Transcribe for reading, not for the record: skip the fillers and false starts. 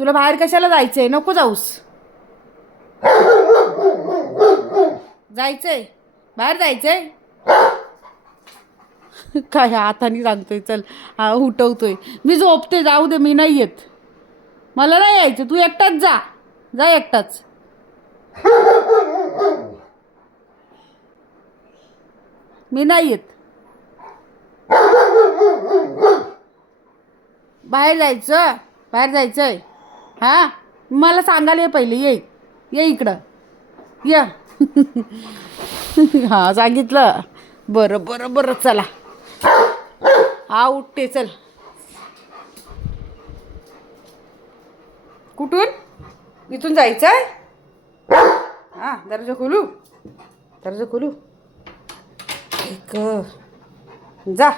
तुला बाहेर कशाला जायचंय? नको जाऊस. जायचंय बाहेर जायचंय. काय हाताने सांगतोय चल. हा उठवतोय. मी झोपते, जाऊ दे, मी नाही येत. मला नाही यायचं, तू एकटाच जा. जा एकटाच. मी नाही येत. बाहेर जायचं, बाहेर जायचंय. हां मला सांगायला ये पहिले. ये ये इकडं ये. हां सांगितलं. बरं बरं बरं चला. हा उठते चल. कुठून? इथून जायचं आहे. हां दरवाजा खोलू, दरवाजा खोलू. एक जा.